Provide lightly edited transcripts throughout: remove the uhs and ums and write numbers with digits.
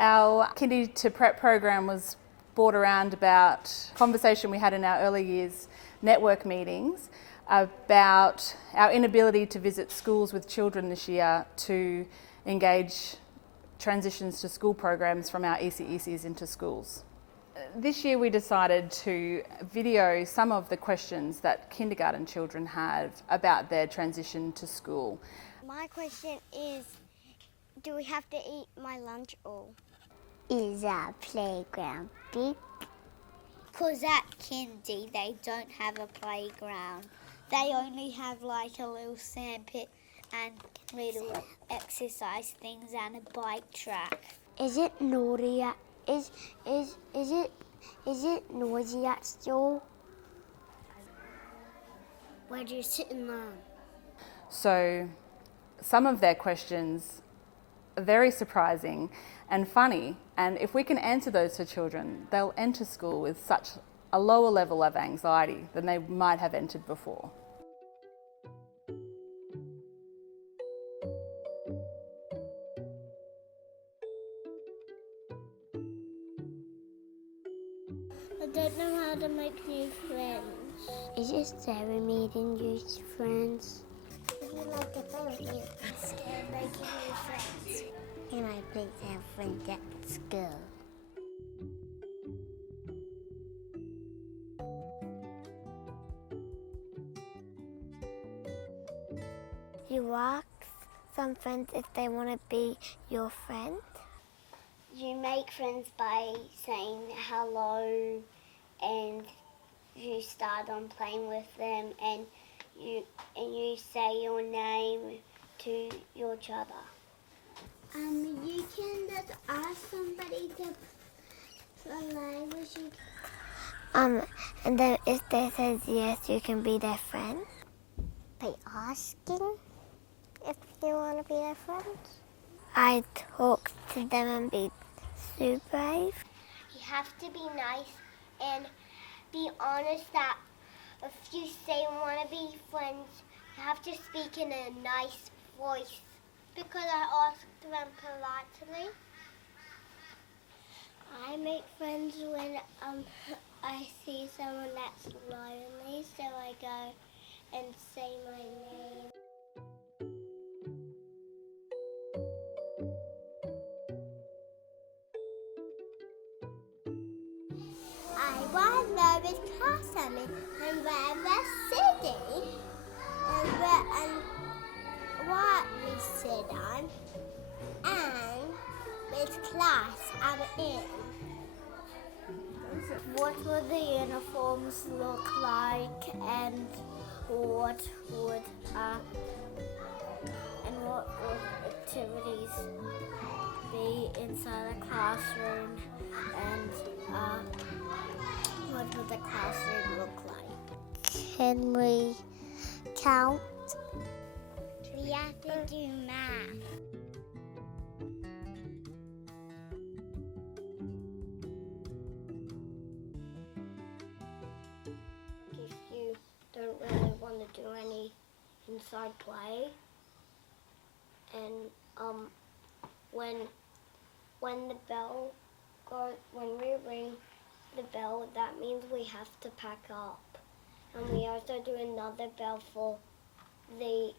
Our Kindy to Prep program was brought around about a conversation we had in our early years network meetings about our inability to visit schools with children this year to engage transitions to school programs from our ECECs into schools. This year we decided to video some of the questions that kindergarten children have about their transition to school. My question is, do we have to eat my lunch all? Is our playground big? Because at Kindy they don't have a playground. They only have like a little sandpit and little exercise things and a bike track. Is it naughty at is it noisy at school? Where do you sit and learn? So some of their questions are very surprising and funny, and if we can answer those for children, they'll enter school with such a lower level of anxiety than they might have entered before. I don't know how to make new friends. Is it Sarah meeting new friends? Would you like to play with me? I'm scared making new friends. Can I please have friends at school? You ask some friends if they want to be your friend. You make friends by saying hello, and you start on playing with them, and you say your name to each other. You can just ask somebody to play with you. And then if they says yes, you can be their friend. By asking if you want to be their friends. I talk to them and be super brave. You have to be nice and be honest that if you say you want to be friends, you have to speak in a nice voice. Because I asked them politely. I make friends when I see someone that's lonely, so I go and say my name. I want to know which class I'm in and where we're sitting and what we sit on and which class I'm in. What would the uniforms look like and what would activities be inside the classroom and what would the classroom look like? Can we count? We have to do math. If you don't really want to do any inside play, and when the bell goes, when we ring the bell, that means we have to pack up, and we also do another bell for the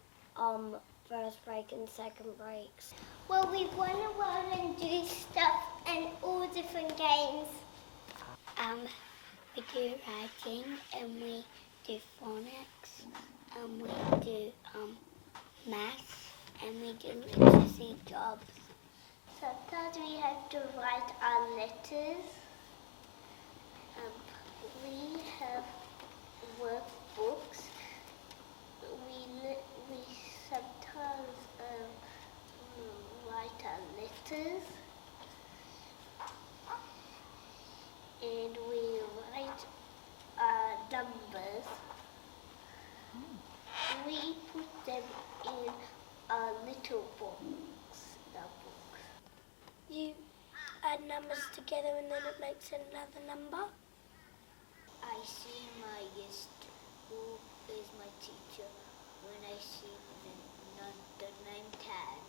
first break and second breaks. Well, we run around and do stuff and all different games. We do writing and we do phonics and we do maths and we do literacy jobs. Sometimes we have to write our letters. We have workbooks. We sometimes write our letters, and we write our numbers. We put them in our little books. You add numbers together and then it makes another number. I see my guest, who is my teacher, when I see the name tag.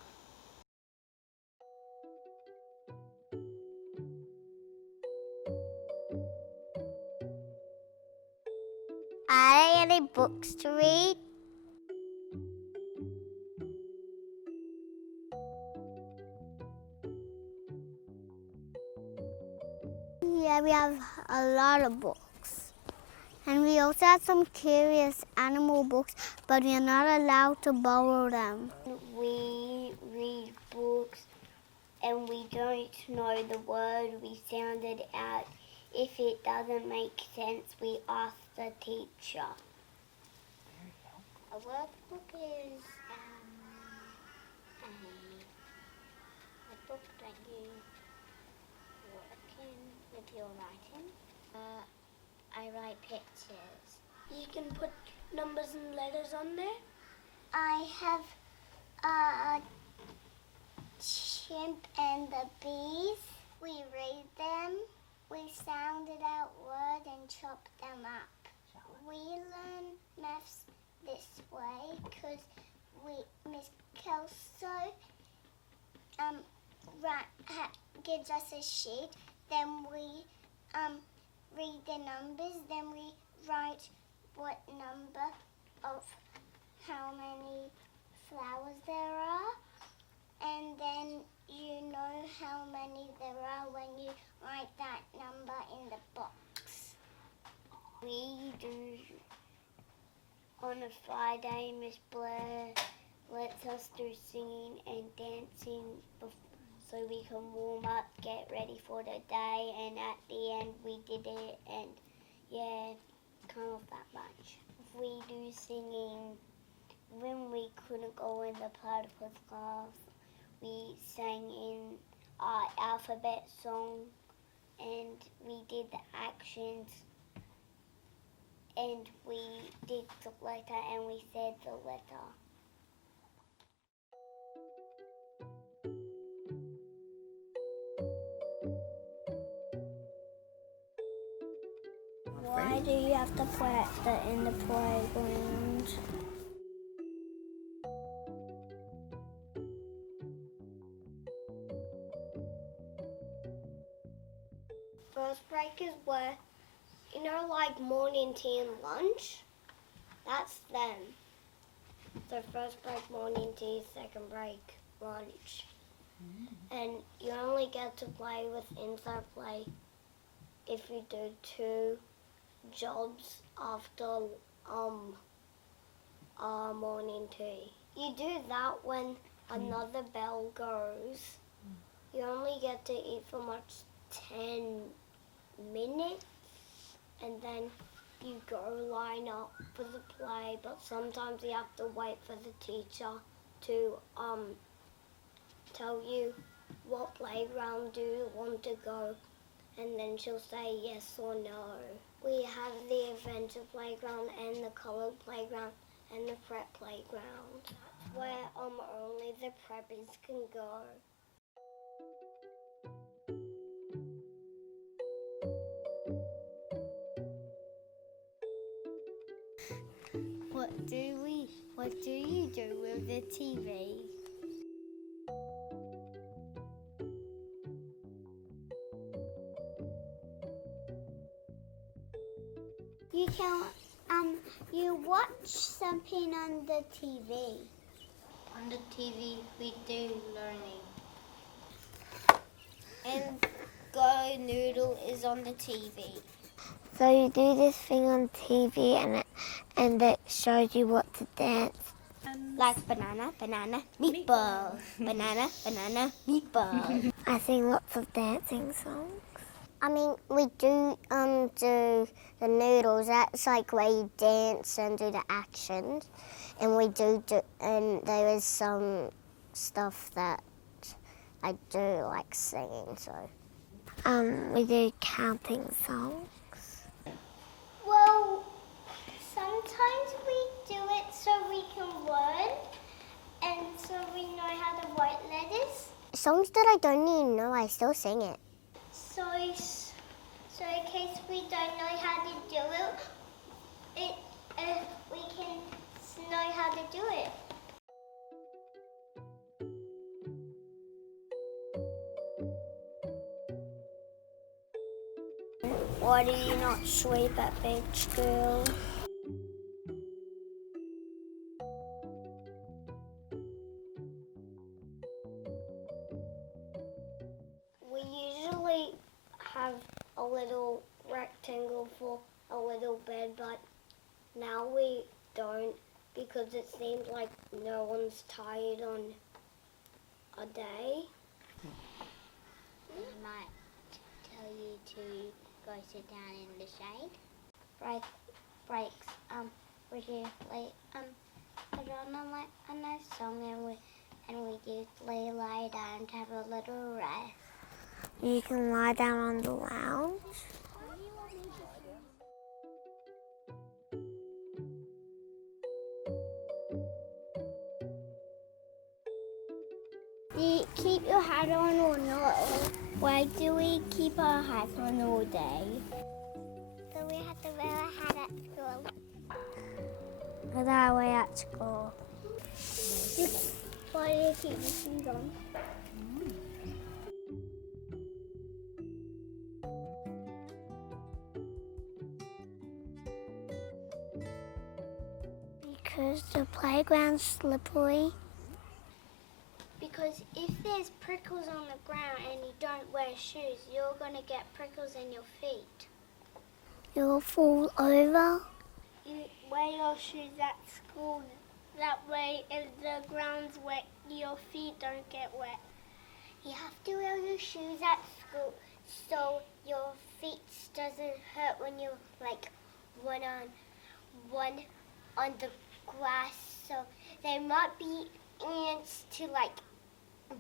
any books to read? Yeah, we have a lot of books. And we also have some curious animal books, but we are not allowed to borrow them. We read books and we don't know the word, we sound it out. If it doesn't make sense, we ask the teacher. A workbook is a book that you work in with your writing. I write pictures. You can put numbers and letters on there. I have a chimp and the bees. We read them, we sounded out words and chop them up. We learn maths this way because Miss Kelso gives us a sheet. Then we read the numbers. Then we write what number of how many flowers there are. And then you know how many there are when you write that number in the box. We do, on a Friday, Miss Blair lets us do singing and dancing so we can warm up, get ready for the day, and at the end we did it, and yeah, kind of that much. We do singing when we couldn't go in the platypus class. We sang in our alphabet song, and we did the actions, and we did the letter, and we said the letter. Why do you have to put that in the playground? First break is where, like morning tea and lunch? That's them. So first break, morning tea, second break, lunch. And you only get to play with inside play if you do 2 jobs after morning tea. You do that when another bell goes. You only get to eat for much 10 minutes, and then you go line up for the play, but sometimes you have to wait for the teacher to tell you what playground do you want to go, and then she'll say yes or no. We have the adventure playground and the coloured playground and the prep playground. That's where only the preppies can go. What do you do with the TV? You can you watch something on the TV. On the TV, we do learning. And Go Noodle is on the TV. So you do this thing on TV and it shows you what to dance. Like banana, banana, meatball. Banana, banana, meatball. I sing lots of dancing songs. I mean, we do do the noodles. That's like where you dance and do the actions. And we do and there is some stuff that I do like singing, so. We do counting songs. Well, sometimes we do it so we can learn and so we know how to write letters. Songs that I don't even know, I still sing it. So in case we don't know how to do it, we can know how to do it. Why do you not sleep at bed school? feel bad, but now we don't because it seems like no one's tired on a day. We might tell you to go sit down in the shade. Breaks. We usually put on a nice song and we usually lie down to have a little rest. You can lie down on the lounge. Do you keep your hat on or not? Why do we keep our hats on all day? So we have to wear a hat at school. Because I wear at school. Why do you keep your shoes on? Because the playground's slippery. Because if there's prickles on the ground and you don't wear shoes, you're going to get prickles in your feet. You'll fall over. You wear your shoes at school. That way, if the ground's wet, your feet don't get wet. You have to wear your shoes at school so your feet doesn't hurt when you one on the grass. So there might be ants to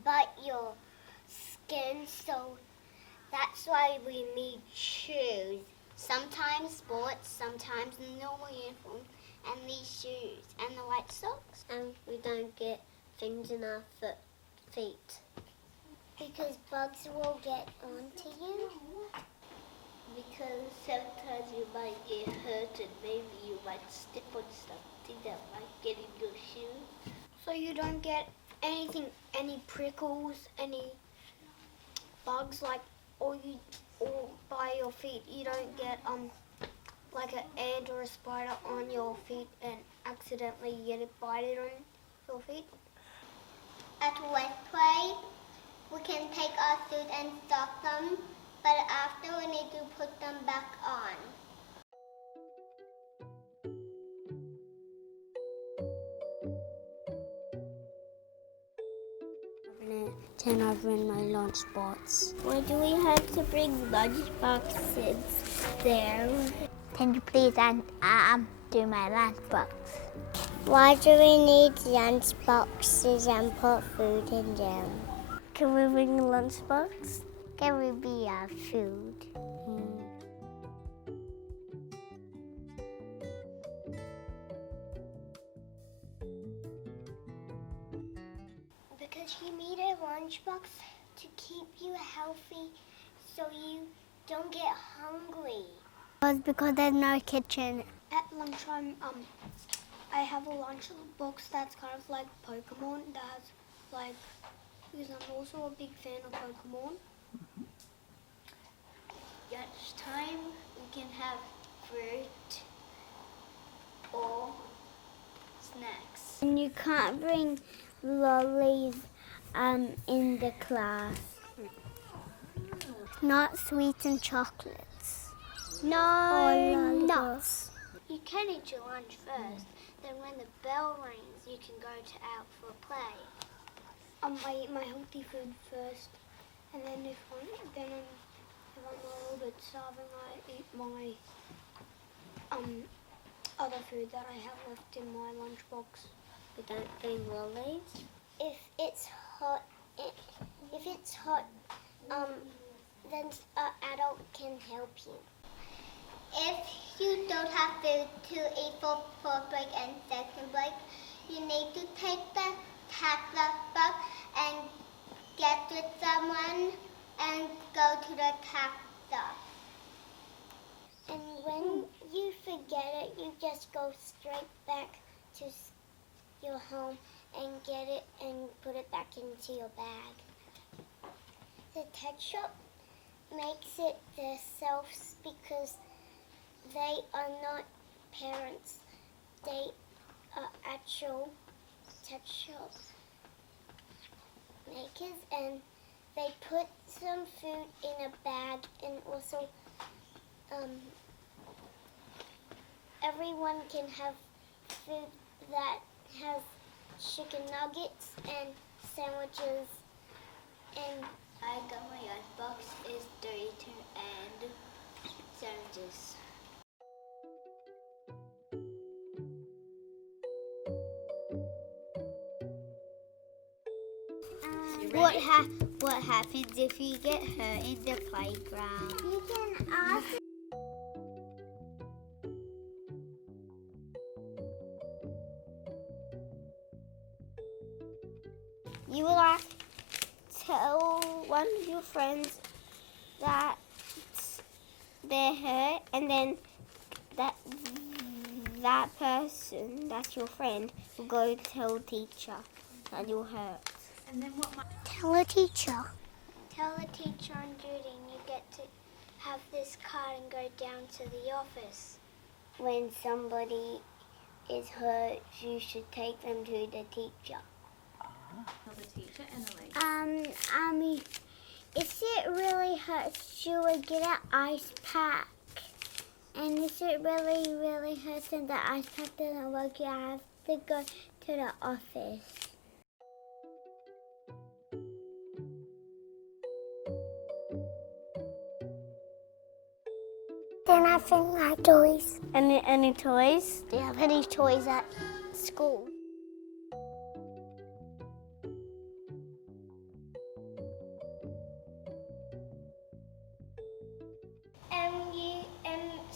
bite your skin. So that's why we need shoes. Sometimes sports, sometimes normal uniform, and these shoes and the white socks. And we don't get things in our feet. Because bugs will get onto you. Because sometimes you might get hurt and maybe you might step on something that might get in your shoe. So you don't get any prickles, any bugs or by your feet. You don't get like an ant or a spider on your feet and accidentally get it bited on your feet. At wet play, we can take our suit and stop them, but after we need to put them back on. Turn over in my lunch box. Why do we have to bring lunch boxes there? Can you please do my lunchbox? Why do we need lunch boxes and put food in them? Can we bring a lunch box? Can we be our food? Because you need a lunchbox to keep you healthy so you don't get hungry. Because there's no kitchen. At lunchtime, I have a lunch box that's kind of like Pokemon. That's because I'm also a big fan of Pokemon. Lunchtime, we can have fruit or snacks. And you can't bring lollies in the class. Not sweets and chocolates. No nuts. You can eat your lunch first. Then when the bell rings, you can go out for a play. I eat my healthy food first, and then if I'm a little bit starving, I eat my other food that I have left in my lunchbox. We don't bring lollies. If it's hot, then an adult can help you. If you don't have food to eat for first break and second break, you need to take the tax box and get with someone and go to the tax stop. And when you forget it, you just go straight back to your home and get it and put it back into your bag. The tech shop makes it themselves because they are not parents. They are actual tech shop makers, and they put some food in a bag and also everyone can have food that has chicken nuggets and sandwiches and I got my lunchbox is Dorito and sandwiches. What happens if you get hurt in the playground? you can ask. You will like tell one of your friends that they're hurt, and then that person, that's your friend, will go tell the teacher that you're hurt. And then what? Tell a teacher. Tell the teacher on duty, and you get to have this card and go down to the office. When somebody is hurt, you should take them to the teacher. Tell the teacher and the lady. If it really hurts, you would get an ice pack. And if it really, really hurts and the ice pack doesn't work, you have to go to the office. Then I think my toys. Any toys? Do you have any toys at school?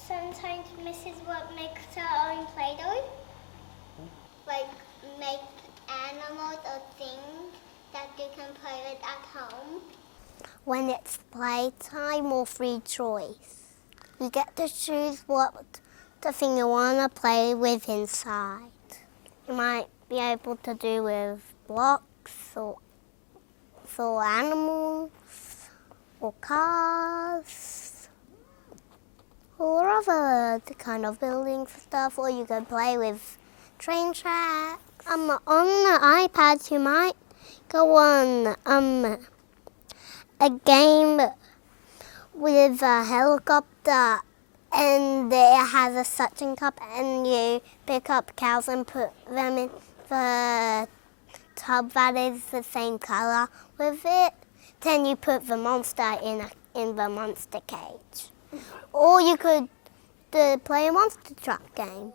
Sometimes Mrs. Watt makes her own Play-Doh. Like make animals or things that you can play with at home. When it's playtime or free choice, you get to choose what the thing you want to play with inside. You might be able to do with blocks or animals or cars or other kind of buildings and stuff, or you can play with train tracks. On the iPads you might go on a game with a helicopter, and it has a suction cup, and you pick up cows and put them in the tub that is the same colour with it. Then you put the monster in the monster cage. Or you could play a monster truck game.